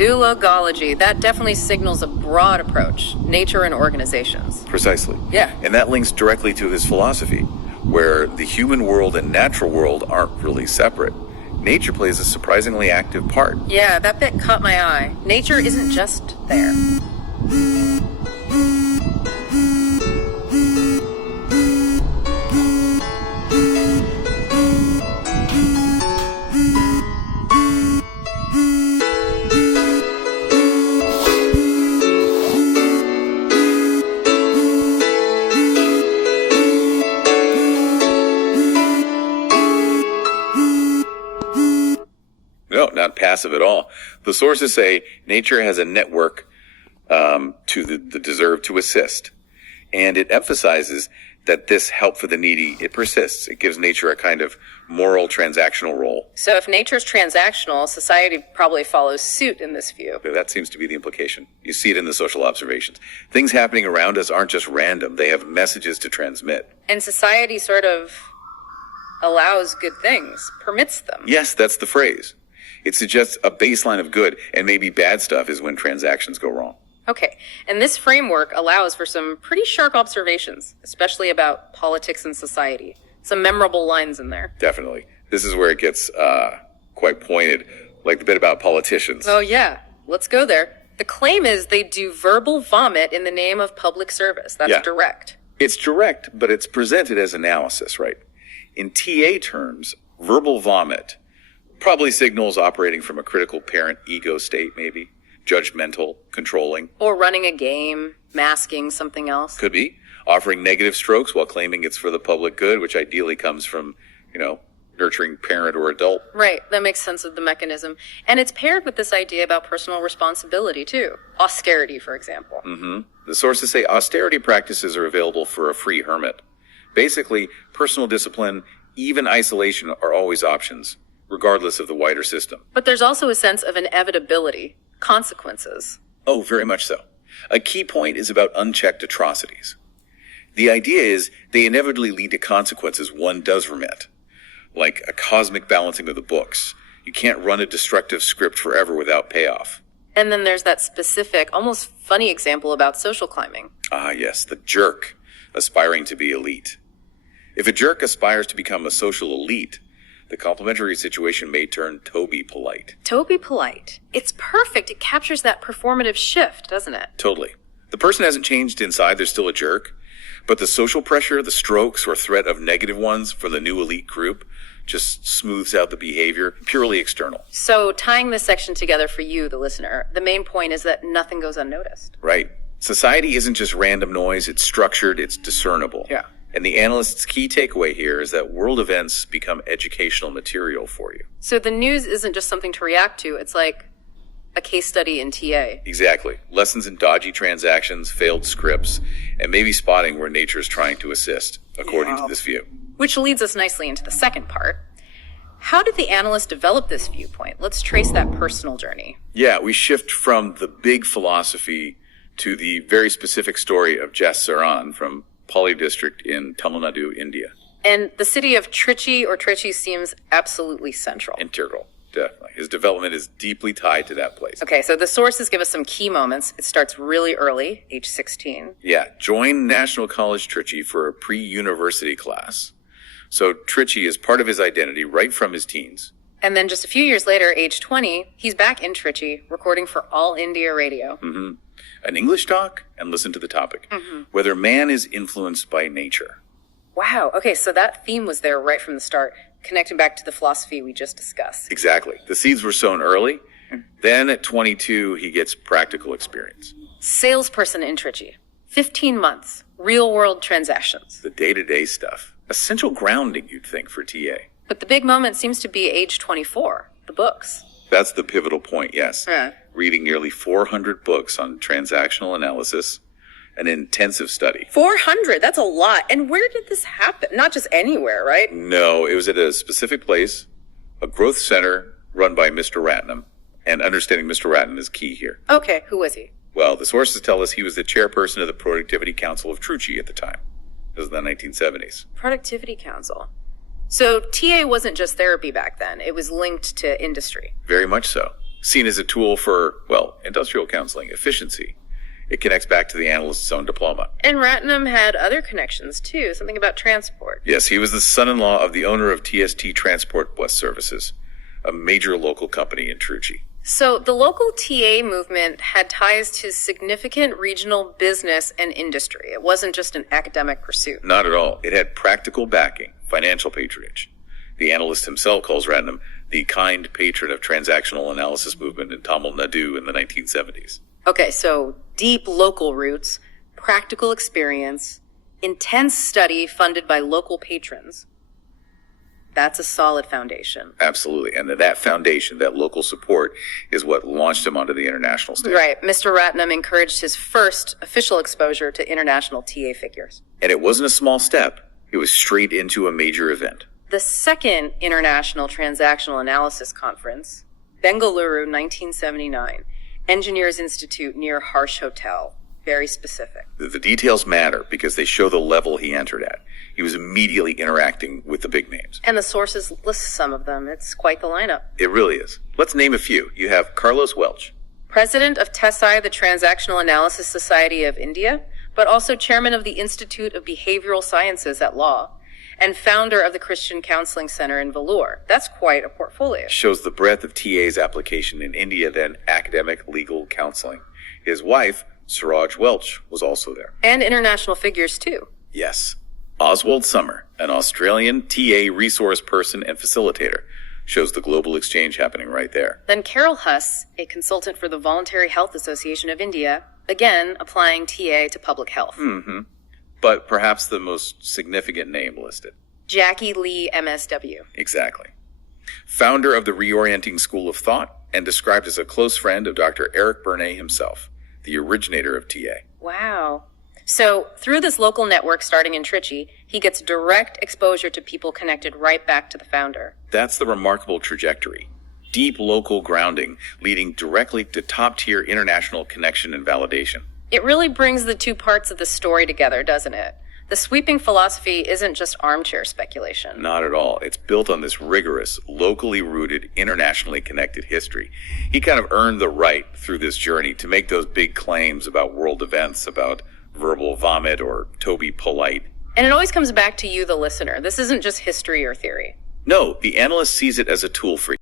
Zoologology. That definitely signals a broad approach. Nature and organizations. Precisely. Yeah. And that links directly to his philosophy, where the human world and natural world aren't really separate. Nature plays a surprisingly active part. Yeah, that bit caught my eye. Nature isn't just there. No, not passive at all. The sources say nature has a network to the deserve to assist. And it emphasizes that this help for the needy, it persists. It gives nature a kind of moral transactional role. So if nature's transactional, society probably follows suit in this view. That seems to be the implication. You see it in the social observations. Things happening around us aren't just random. They have messages to transmit. And society sort of allows good things, permits them. Yes, that's the phrase. It suggests a baseline of good, and maybe bad stuff is when transactions go wrong. Okay, and this framework allows for some pretty sharp observations, especially about politics and society. Some memorable lines in there. Definitely. This is where it gets quite pointed, like the bit about politicians. Oh yeah, let's go there. The claim is they do verbal vomit in the name of public service. That's direct. It's direct, but it's presented as analysis, right? In TA terms, verbal vomit probably signals operating from a critical parent ego state, maybe. Judgmental, controlling. Or running a game, masking something else. Could be. Offering negative strokes while claiming it's for the public good, which ideally comes from, nurturing parent or adult. Right, that makes sense of the mechanism. And it's paired with this idea about personal responsibility, too. Austerity, for example. Mm-hmm. The sources say austerity practices are available for a free hermit. Basically, personal discipline, even isolation, are always options, regardless of the wider system. But there's also a sense of inevitability, consequences. Oh, very much so. A key point is about unchecked atrocities. The idea is they inevitably lead to consequences one does remit, like a cosmic balancing of the books. You can't run a destructive script forever without payoff. And then there's that specific, almost funny example about social climbing. Ah, yes, the jerk aspiring to be elite. If a jerk aspires to become a social elite, the complementary situation may turn Toby polite. Toby polite. It's perfect. It captures that performative shift, doesn't it? Totally. The person hasn't changed inside, they're still a jerk. But the social pressure, the strokes or threat of negative ones from the new elite group just smooths out the behavior, purely external. So tying this section together for you, the listener, the main point is that nothing goes unnoticed. Right. Society isn't just random noise, it's structured, it's discernible. Yeah. And the analyst's key takeaway here is that world events become educational material for you. So the news isn't just something to react to, it's like a case study in TA. Exactly. Lessons in dodgy transactions, failed scripts, and maybe spotting where nature is trying to assist, according to this view. Which leads us nicely into the second part. How did the analyst develop this viewpoint? Let's trace that personal journey. Yeah, we shift from the big philosophy to the very specific story of Jas Saran from Pali district in Tamil Nadu, India. And the city of Trichy seems absolutely central. Integral, definitely. His development is deeply tied to that place. Okay, so the sources give us some key moments. It starts really early, age 16. Yeah, joined National College Trichy for a pre-university class. So Trichy is part of his identity right from his teens. And then just a few years later, age 20, he's back in Trichy, recording for All India Radio. Mm-hmm. An English talk, and listen to the topic. Whether man is influenced by nature. Wow, okay, so that theme was there right from the start, connecting back to the philosophy we just discussed. Exactly. The seeds were sown early. Then at 22, he gets practical experience. Salesperson in Trichy. 15 months. Real-world transactions. The day-to-day stuff. Essential grounding, you'd think, for TA. But the big moment seems to be age 24, the books. That's the pivotal point, yes. Yeah. Reading nearly 400 books on transactional analysis, an intensive study. 400? That's a lot. And where did this happen? Not just anywhere, right? No, it was at a specific place, a growth center run by Mr. Ratnam. And understanding Mr. Ratnam is key here. Okay, who was he? Well, the sources tell us he was the chairperson of the Productivity Council of Trichy at the time. This was in the 1970s. Productivity Council. So TA wasn't just therapy back then. It was linked to industry. Very much so. Seen as a tool for, well, industrial counseling, efficiency. It connects back to the analyst's own diploma. And Ratnam had other connections, too, something about transport. Yes, he was the son-in-law of the owner of TST Transport Bus Services, a major local company in Trichy. So the local TA movement had ties to significant regional business and industry. It wasn't just an academic pursuit. Not at all. It had practical backing, financial patronage. The analyst himself calls Ratnam the kind patron of transactional analysis movement in Tamil Nadu in the 1970s. Okay, so deep local roots, practical experience, intense study funded by local patrons. That's a solid foundation. Absolutely. And that foundation, that local support, is what launched him onto the international stage. Right. Mr. Ratnam encouraged his first official exposure to international TA figures. And it wasn't a small step. It was straight into a major event. The second International Transactional Analysis Conference, Bengaluru, 1979, Engineers Institute near Harsh Hotel. Very specific. The details matter because they show the level he entered at. He was immediately interacting with the big names. And the sources list some of them. It's quite the lineup. It really is. Let's name a few. You have Carlos Welch, President of TESI, the Transactional Analysis Society of India, but also chairman of the Institute of Behavioral Sciences at Law, and founder of the Christian Counseling Center in Vellore. That's quite a portfolio. Shows the breadth of TA's application in India than academic legal counseling. His wife, Suraj Welch, was also there. And international figures, too. Yes. Oswald Summer, an Australian TA resource person and facilitator, shows the global exchange happening right there. Then Carol Huss, a consultant for the Voluntary Health Association of India, again applying TA to public health. But perhaps the most significant name listed. Jackie Lee, MSW. Exactly. Founder of the Reorienting School of Thought and described as a close friend of Dr. Eric Bernet himself, the originator of TA. Wow. So through this local network starting in Trichy, he gets direct exposure to people connected right back to the founder. That's the remarkable trajectory. Deep local grounding leading directly to top-tier international connection and validation. It really brings the two parts of the story together, doesn't it? The sweeping philosophy isn't just armchair speculation. Not at all. It's built on this rigorous, locally rooted, internationally connected history. He kind of earned the right through this journey to make those big claims about world events, about verbal vomit or Toby Polite. And it always comes back to you, the listener. This isn't just history or theory. No, the analyst sees it as a tool for